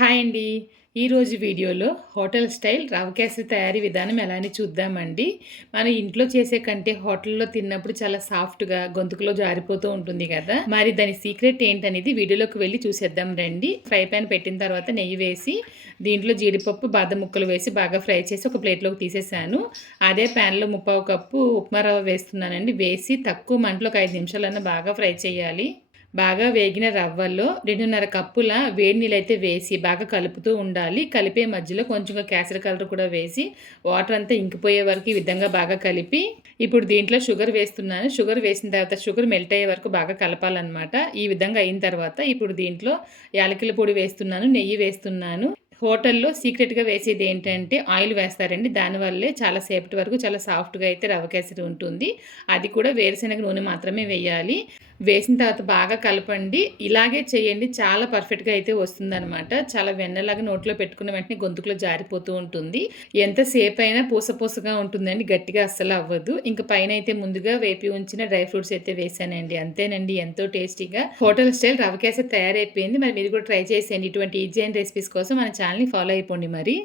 Hi అండి. ఈరోజు వీడియోలో హోటల్ స్టైల్ రవ కేసరి తయారీ విధానం ఎలా అని చూద్దామండి. మనం ఇంట్లో చేసే కంటే హోటల్‌లో తిన్నప్పుడు చాలా సాఫ్ట్‌గా గొంతుకులో జారిపోతూ ఉంటుంది కదా! మరి దాని సీక్రెట్ ఏంటనేది వీడియోలోకి వెళ్లి చూసేద్దాం రండి. ఫ్రై పాన్ పెట్టిన తర్వాత నెయ్యి వేసి దీంట్లో జీడిపప్పు, బాదం ముక్కలు వేసి బాగా ఫ్రై చేసి ఒక ప్లేట్‌లోకి తీసేసాను. అదే పాన్‌లో ముప్పావు కప్పు ఉప్మా రవ్వ వేస్తున్నానండి. వేసి తక్కువ మంటలో ఒక 5 నిమిషాలన్నా బాగా ఫ్రై చేయాలి. బాగా వేగిన రవ్వల్లో 2:30 కప్పుల వేడి నీళ్ళైతే వేసి బాగా కలుపుతూ ఉండాలి. కలిపే మధ్యలో కొంచెంగా కేసరి కలర్ కూడా వేసి వాటర్ అంతా ఇంకిపోయే వరకు ఈ విధంగా బాగా కలిపి ఇప్పుడు దీంట్లో షుగర్ వేస్తున్నాను. షుగర్ వేసిన తర్వాత షుగర్ మెల్ట్ అయ్యే వరకు బాగా కలపాలనమాట. ఈ విధంగా అయిన తర్వాత ఇప్పుడు దీంట్లో యాలకుల పొడి వేస్తున్నాను. నెయ్యి వేస్తున్నాను. హోటల్‌లో సీక్రెట్‌గా వేసేది ఏంటంటే ఆయిల్ వేస్తారండి. దానివల్లే చాలా సేపటి వరకు చాలా సాఫ్ట్‌గా అయితే రవ్వ కేసరి ఉంటుంది. అది కూడా వేరుశనగ నూనె మాత్రమే వేయాలి. వేసిన తర్వాత బాగా కలపండి. ఇలాగే చేయండి. చాలా పర్ఫెక్ట్‌గా అయితే వస్తుందనమాట. చాలా వెన్నలాగా నోట్లో పెట్టుకున్న వెంటనే గొంతుకులో జారిపోతూ ఉంటుంది. ఎంతసేపయినా పూసగా ఉంటుందండి. గట్టిగా అస్సలు అవ్వదు. ఇంక పైనయితే ముందుగా వేపి ఉంచిన డ్రై ఫ్రూట్స్ అయితే వేశానండి. అంతేనండి, ఎంతో టేస్టీగా హోటల్ స్టైల్ రవ కేసరి తయారైపోయింది. మరి మీరు కూడా ట్రై చేసేయండి. ఇటువంటి ఈజీ అయిన రెసిపీస్ కోసం మన ఛానెల్‌ని ఫాలో అయిపోండి మరి.